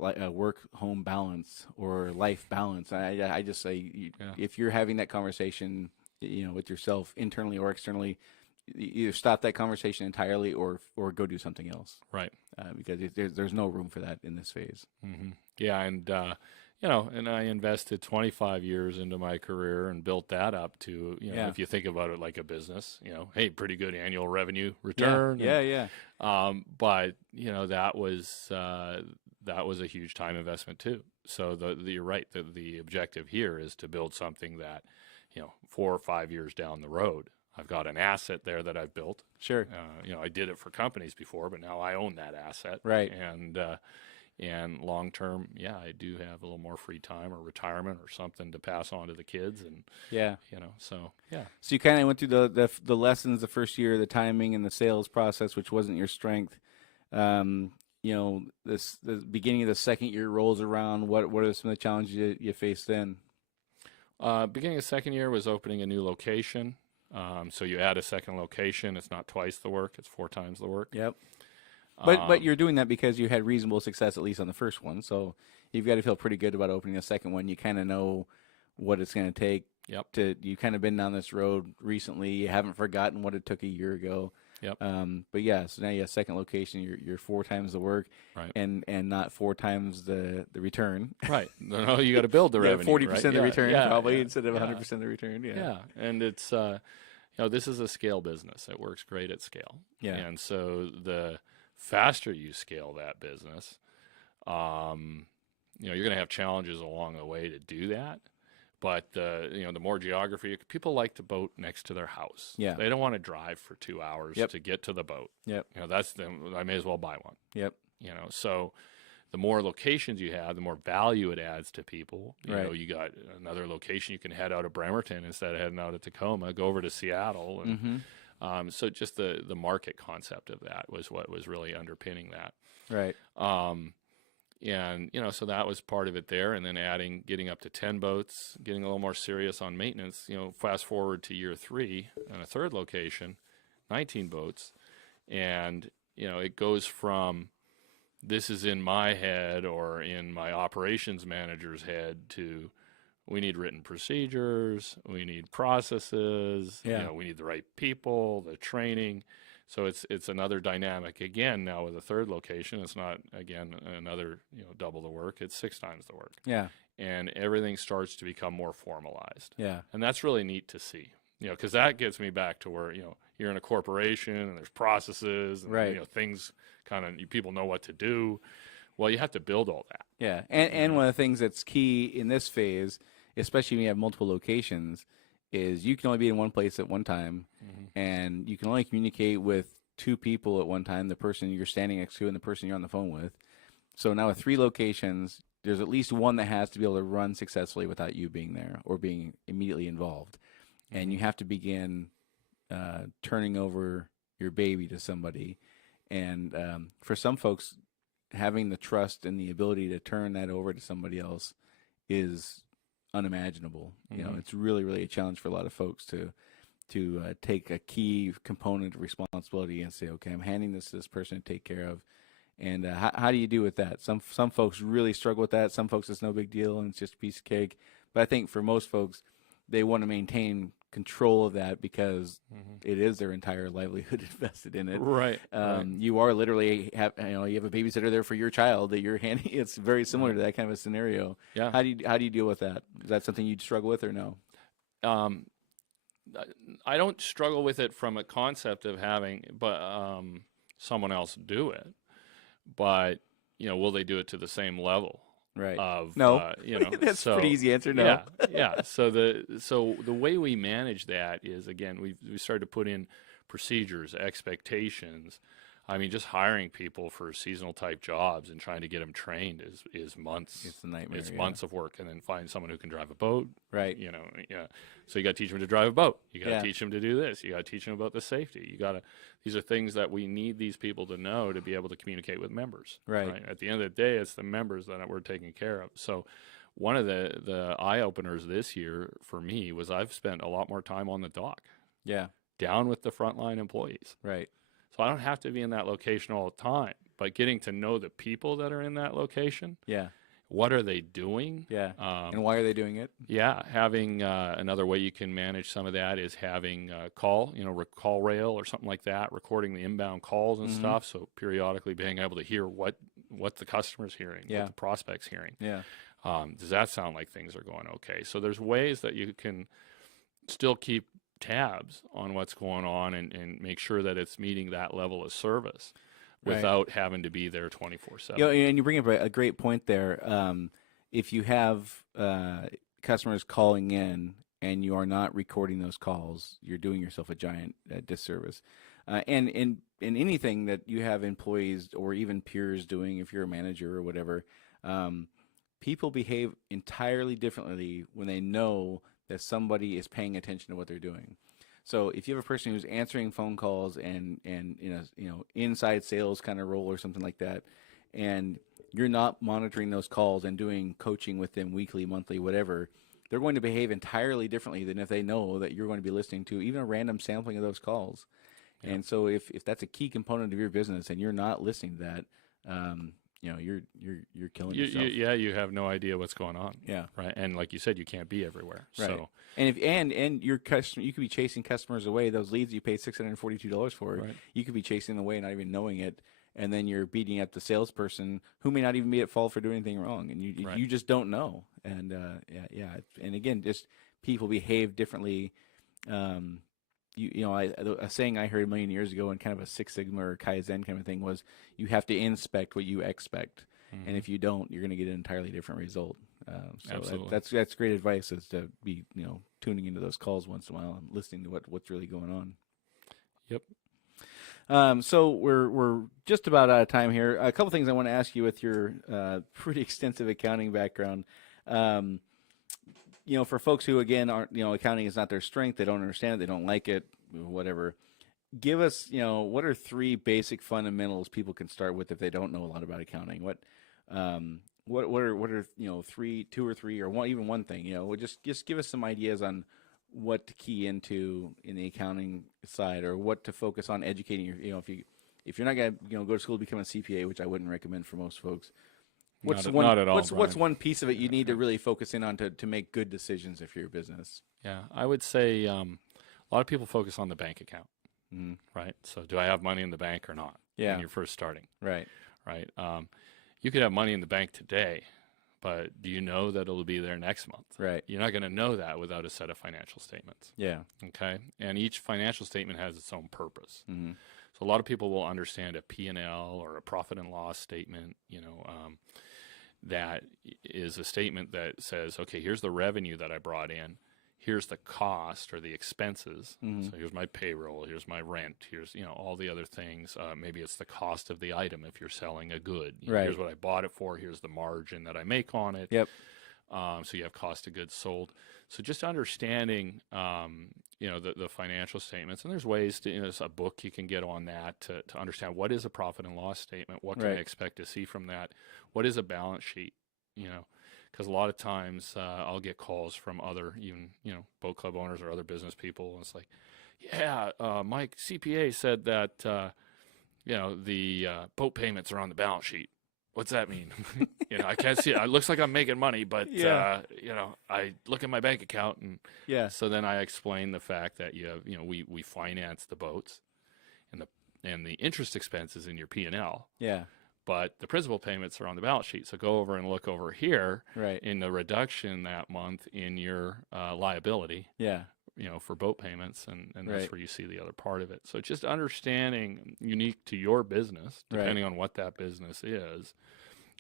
home balance or life balance. I just say if you're having that conversation, with yourself internally or externally, either stop that conversation entirely or go do something else. Right. Because there's no room for that in this phase. Mm-hmm. Yeah, and and I invested 25 years into my career and built that up to, if you think about it like a business, hey, pretty good annual revenue return. Yeah. But that was a huge time investment too. So you're right. The objective here is to build something that, 4 or 5 years down the road, I've got an asset there that I've built. Sure. I did it for companies before, but now I own that asset. Right. And long term, I do have a little more free time or retirement or something to pass on to the kids. And so. So you kind of went through the lessons the first year, the timing and the sales process, which wasn't your strength. The beginning of the second year rolls around. What are some of the challenges you faced then? Beginning of second year was opening a new location. So you add a second location. It's not twice the work. It's 4 times the work. Yep. But you're doing that because you had reasonable success, at least on the first one. So you've got to feel pretty good about opening a second one. You kind of know what it's going to take. Yep. You've kind of been down this road recently. You haven't forgotten what it took a year ago. Yep. But so now you have second location. You're 4 times the work, right, and not 4 times the return. Right. No, you got to build the revenue. 40% of the return probably instead of 100% of the return. Yeah. And it's this is a scale business. It works great at scale. Yeah. And so the faster you scale that business, you're going to have challenges along the way to do that. But the more geography, people like to boat next to their house. Yeah. They don't want to drive for 2 hours to get to the boat. Yep. I may as well buy one. Yep. So the more locations you have, the more value it adds to people. Right. You got another location, you can head out of Bremerton instead of heading out of Tacoma, go over to Seattle. And so just the market concept of that was what was really underpinning that. Right. And, so that was part of it there. And then getting up to 10 boats, getting a little more serious on maintenance, fast forward to year 3 and a third location, 19 boats. And, it goes from this is in my head or in my operations manager's head to we need written procedures, we need processes, we need the right people, the training. So it's another dynamic again now with a third location. It's not again another double the work. It's 6 times the work. Yeah. And everything starts to become more formalized. Yeah. And that's really neat to see. Because that gets me back to where you're in a corporation and there's processes and right. Things kind of people know what to do. Well, you have to build all that. Yeah. And one of the things that's key in this phase, especially when you have multiple locations, is you can only be in one place at one time, and you can only communicate with 2 people at one time, the person you're standing next to and the person you're on the phone with. So now with 3 locations, there's at least one that has to be able to run successfully without you being there or being immediately involved. And you have to begin turning over your baby to somebody. And for some folks, having the trust and the ability to turn that over to somebody else is unimaginable. It's really, really a challenge for a lot of folks to take a key component of responsibility and say, okay, I'm handing this to this person to take care of. And how do you do with that? Some folks really struggle with that. Some folks it's no big deal and it's just a piece of cake. But I think for most folks, they want to maintain control of that because it is their entire livelihood invested in it. Right. You are literally you have a babysitter there for your child that you're handing. It's very similar to that kind of a scenario. Yeah. How do you deal with that? Is that something you struggle with or no? I don't struggle with it from a concept of having someone else do it, but will they do it to the same level? Right. No. That's a pretty easy answer. No. Yeah. So the way we manage that is, again, we started to put in procedures, expectations. I mean, just hiring people for seasonal type jobs and trying to get them trained is months. It's a nightmare. It's months of work, and then find someone who can drive a boat. Right. So you got to teach them to drive a boat. You got to teach them to do this. You got to teach them about the safety. These are things that we need these people to know to be able to communicate with members. Right. At the end of the day, it's the members that we're taking care of. So one of the eye openers this year for me was I've spent a lot more time on the dock. Yeah. Down with the frontline employees. Right. So I don't have to be in that location all the time, but getting to know the people that are in that location. Yeah. What are they doing? Yeah. And why are they doing it? Yeah. Having another way you can manage some of that is having call rail or something like that, recording the inbound calls and stuff. So periodically being able to hear what the customer's hearing, what the prospect's hearing. Yeah. Does that sound like things are going okay? So there's ways that you can still keep tabs on what's going on and make sure that it's meeting that level of service without having to be there 24/7. And you bring up a great point there. If you have customers calling in and you are not recording those calls, you're doing yourself a giant disservice. And in anything that you have employees or even peers doing, if you're a manager or whatever, people behave entirely differently when they know that somebody is paying attention to what they're doing. So if you have a person who's answering phone calls and in a inside sales kind of role or something like that, and you're not monitoring those calls and doing coaching with them weekly, monthly, whatever, they're going to behave entirely differently than if they know that you're going to be listening to even a random sampling of those calls. Yeah. And so if that's a key component of your business and you're not listening to that, you're killing yourself. You have no idea what's going on. Yeah. Right. And like you said, you can't be everywhere. Right. So and your customer, you could be chasing customers away. Those leads you paid $642 for, right. You could be chasing them away and not even knowing it. And then you're beating up the salesperson who may not even be at fault for doing anything wrong, and you just don't know. And and again, just people behave differently. A saying I heard a million years ago, and kind of a Six Sigma or Kaizen kind of thing, was you have to inspect what you expect, and if you don't, you're going to get an entirely different result. That's great advice, is to be tuning into those calls once in a while and listening to what's really going on. Yep. So we're just about out of time here. A couple things I want to ask you with your pretty extensive accounting background. For folks who again aren't, accounting is not their strength, they don't understand it, they don't like it, whatever. Give us, what are three basic fundamentals people can start with if they don't know a lot about accounting? What are two or three, or one thing? Just give us some ideas on what to key into in the accounting side, or what to focus on educating your, if you're not going to go to school to become a CPA, which I wouldn't recommend for most folks. Not at all, what's one piece of it you need to really focus in on to make good decisions if you're a business? Yeah, I would say a lot of people focus on the bank account, right? So do I have money in the bank or not? Yeah. When you're first starting. Right. You could have money in the bank today, but do you know that it'll be there next month? Right. You're not going to know that without a set of financial statements. Yeah. Okay. And each financial statement has its own purpose. Mm-hmm. So a lot of people will understand a P&L or a profit and loss statement, that is a statement that says, okay, here's the revenue that I brought in. Here's the cost or the expenses. Mm-hmm. So here's my payroll, here's my rent, here's all the other things. Maybe it's the cost of the item if you're selling a good. Right. Here's what I bought it for. Here's the margin that I make on it. Yep. So you have cost of goods sold. So just understanding, the financial statements, and there's ways to, there's a book you can get on that to understand what is a profit and loss statement. What can I expect to see from that? What is a balance sheet? Because a lot of times I'll get calls from other, even, boat club owners or other business people. And it's like, my CPA said that, the boat payments are on the balance sheet. What's that mean? I can't see it. It looks like I'm making money, but, I look at my bank account. And so then I explain the fact that you have, we finance the boats and the interest expenses in your P&L. Yeah. But the principal payments are on the balance sheet. So go over and look over here in the reduction that month in your liability, for boat payments. And that's where you see the other part of it. So just understanding unique to your business, depending on what that business is,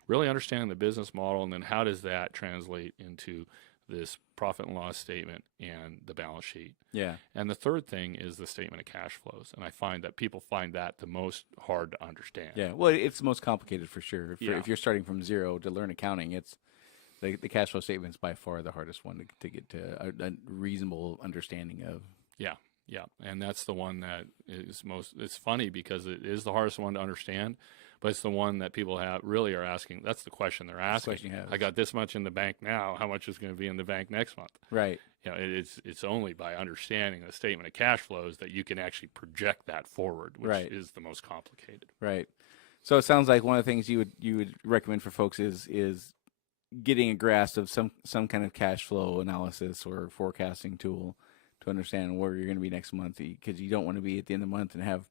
really understanding the business model, and then how does that translate into this profit and loss statement and the balance sheet. Yeah. And the third thing is the statement of cash flows. And I find that people find that the most hard to understand. Yeah. Well, it's the most complicated for sure. If you're starting from zero to learn accounting, it's the cash flow statement is by far the hardest one to get to a reasonable understanding of. Yeah. Yeah. And that's the one that is it's funny because it is the hardest one to understand, but it's the one that people really are asking. That's the question they're asking. I got this much in the bank now. How much is going to be in the bank next month? Right. It's only by understanding the statement of cash flows that you can actually project that forward, which is the most complicated. Right. So it sounds like one of the things you would recommend for folks is getting a grasp of some kind of cash flow analysis or forecasting tool to understand where you're going to be next month, because you don't want to be at the end of the month and have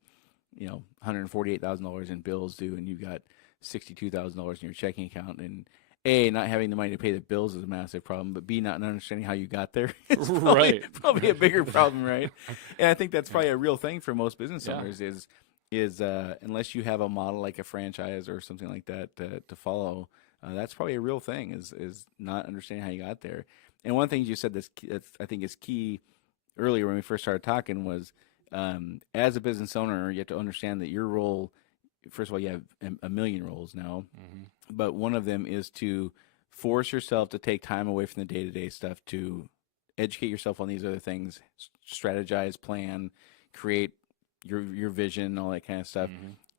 $148,000 in bills due, and you've got $62,000 in your checking account, and A, not having the money to pay the bills is a massive problem, but B, not understanding how you got there is probably a bigger problem, right? And I think that's probably a real thing for most business owners is unless you have a model like a franchise or something like that to follow, that's probably a real thing is not understanding how you got there. And one of the things you said that's I think is key earlier when we first started talking was, as a business owner, you have to understand that your role, first of all, you have a million roles now, but one of them is to force yourself to take time away from the day-to-day stuff to educate yourself on these other things, strategize, plan, create your vision, all that kind of stuff.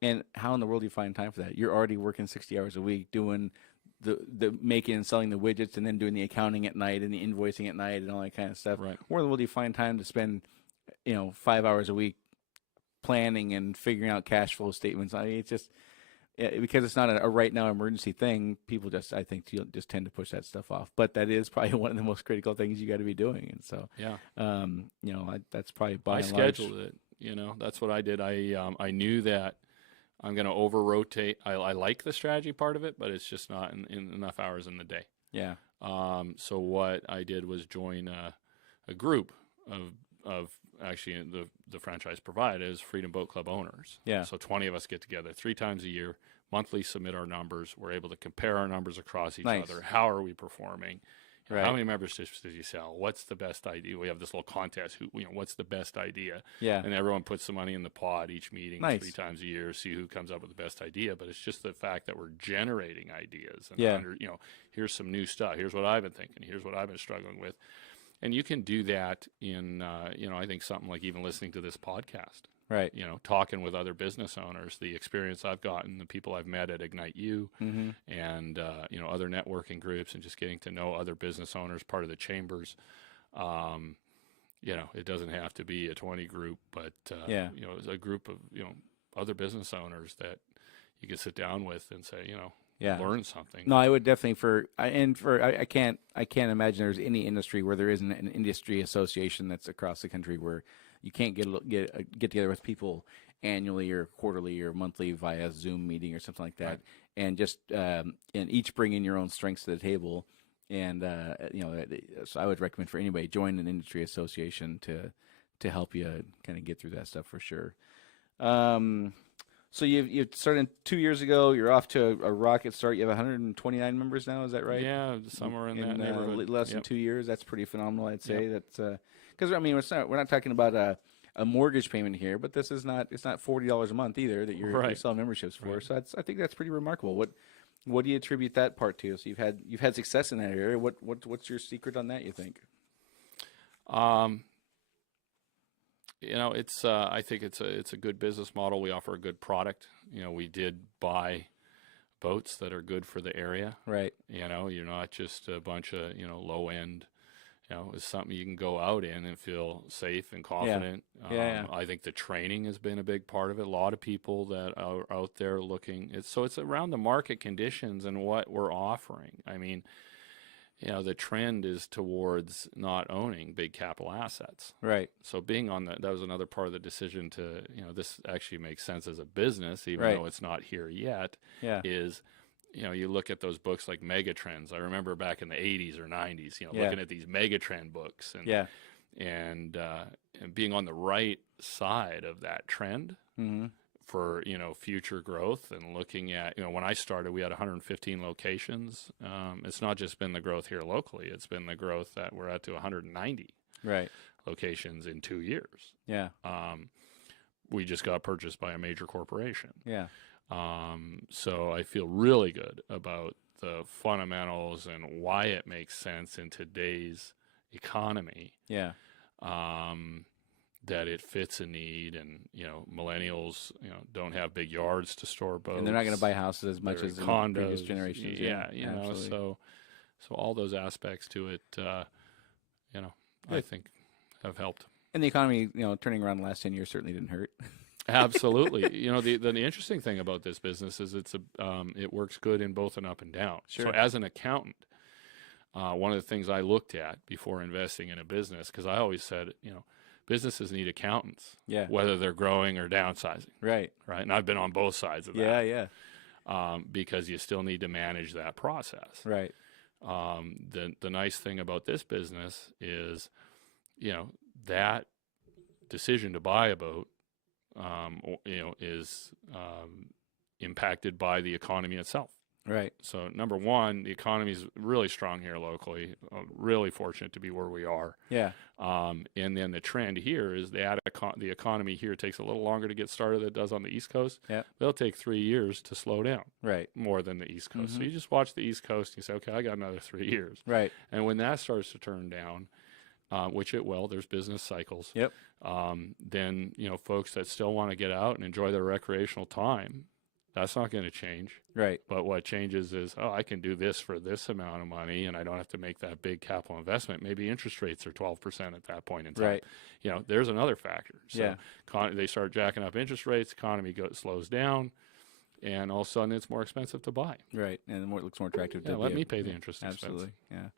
And how in the world do you find time for that? You're already working 60 hours a week doing the making and selling the widgets, and then doing the accounting at night and the invoicing at night and all that kind of stuff. Right. Where in the world do you find time to spend 5 hours a week planning and figuring out cash flow statements? I mean, it's just because it's not a right now emergency thing. People I think just tend to push that stuff off. But that is probably one of the most critical things you got to be doing. And so, that's probably by and large. I scheduled it. That's what I did. I knew that I'm going to over rotate. I like the strategy part of it, but it's just not in enough hours in the day. Yeah. So what I did was join a group of actually the franchise provider is Freedom Boat Club owners. Yeah. So 20 of us get together 3 times a year, monthly submit our numbers. We're able to compare our numbers across each other. How are we performing? Right. How many memberships did you sell? What's the best idea? We have this little contest. What's the best idea? Yeah. And everyone puts some money in the pot each meeting 3 times a year, see who comes up with the best idea. But it's just the fact that we're generating ideas. And here's some new stuff. Here's what I've been thinking. Here's what I've been struggling with. And you can do that in, I think something like even listening to this podcast. Right. Talking with other business owners, the experience I've gotten, the people I've met at Ignite U, and, other networking groups, and just getting to know other business owners, part of the chambers. It doesn't have to be a 20 group, but, it's a group of, other business owners that you can sit down with and say, learn something. No, I would definitely I can't imagine there's any industry where there isn't an industry association that's across the country where you can't get together with people annually or quarterly or monthly via Zoom meeting or something like that, and just and each bring in your own strengths to the table. And so I would recommend for anybody join an industry association to help you kind of get through that stuff for sure. So you started 2 years ago. You're off to a rocket start. You have 129 members now. Is that right? Yeah, somewhere in that neighborhood. Less than 2 years. That's pretty phenomenal, I'd say. That's because we're not talking about a mortgage payment here, but it's not $40 a month either that you're selling memberships for. Right. So I think that's pretty remarkable. What do you attribute that part to? So you've had success in that area. What's your secret on that, you think? I think it's a good business model. We offer a good product. We did buy boats that are good for the area. Right. You're not just a bunch of, low end. It's something you can go out in and feel safe and confident. Yeah. I think the training has been a big part of it. A lot of people that are out there looking. It's around the market conditions and what we're offering. I mean, the trend is towards not owning big capital assets. Right. So being on that was another part of the decision to, this actually makes sense as a business, even though it's not here yet, is, you look at those books like Megatrends. I remember back in the 80s or 90s, looking at these Megatrend books and being on the right side of that trend. Mm-hmm. For future growth, and looking at when I started we had 115 locations. It's not just been the growth here locally, it's been the growth that we're at to 190 locations in 2 years. We just got purchased by a major corporation. So I feel really good about the fundamentals and why it makes sense in today's economy. That it fits a need, and millennials don't have big yards to store boats, and they're not going to buy houses as much as condos, in previous generations. So all those aspects to it, I think have helped. And the economy, turning around the last 10 years certainly didn't hurt. Absolutely. You know, the interesting thing about this business is it works good in both an up and down. Sure. So as an accountant, one of the things I looked at before investing in a business, because I always said, you know, businesses need accountants, whether they're growing or downsizing. Right. Right. And I've been on both sides of that. Yeah. Because you still need to manage that process. Right. The nice thing about this business is, you know, that decision to buy a boat, is impacted by the economy itself. Right. So number one, the economy is really strong here locally. Really fortunate to be where we are. Yeah. And then the trend here is the economy here takes a little longer to get started than it does on the East Coast. Yeah. They'll take 3 years to slow down. Right. More than the East Coast. So you just watch the East Coast and you say, okay, I got another 3 years. Right. And when that starts to turn down, which it will, there's business cycles. Yep. Then, you know, folks that still want to get out and enjoy their recreational time, that's not going to change. Right. But what changes is, I can do this for this amount of money and I don't have to make that big capital investment. Maybe interest rates are 12% at that point in time. Right. You know, there's another factor. So they start jacking up interest rates, economy slows down, and all of a sudden it's more expensive to buy. Right. And it looks more attractive to let me pay the interest expense. Absolutely. Yeah.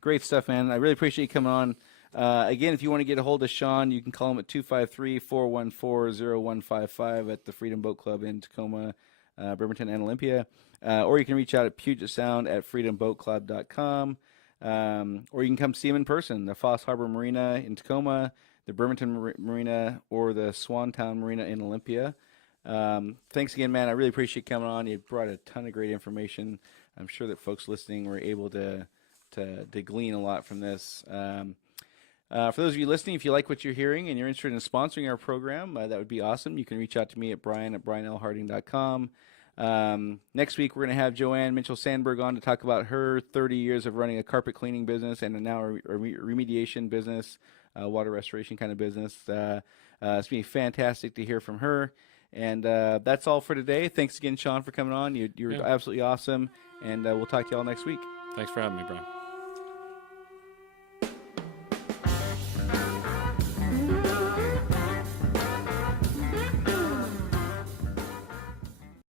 Great stuff, man. I really appreciate you coming on. Again, if you want to get a hold of Shawn, you can call him at 253-414-0155 at the Freedom Boat Club in Tacoma, Bremerton, and Olympia. Or you can reach out at Puget Sound at freedomboatclub.com. Or you can come see him in person, the Foss Harbor Marina in Tacoma, the Bremerton Marina, or the Swantown Marina in Olympia. Thanks again, man. I really appreciate you coming on. You brought a ton of great information. I'm sure that folks listening were able to glean a lot from this. For those of you listening, if you like what you're hearing and you're interested in sponsoring our program, that would be awesome. You can reach out to me at brian@brianlharding.com. Next week, we're going to have Joanne Mitchell-Sandberg on to talk about her 30 years of running a carpet cleaning business and now a remediation business, water restoration kind of business. It's going to be fantastic to hear from her. And that's all for today. Thanks again, Shawn, for coming on. You're absolutely awesome. And we'll talk to you all next week. Thanks for having me, Brian.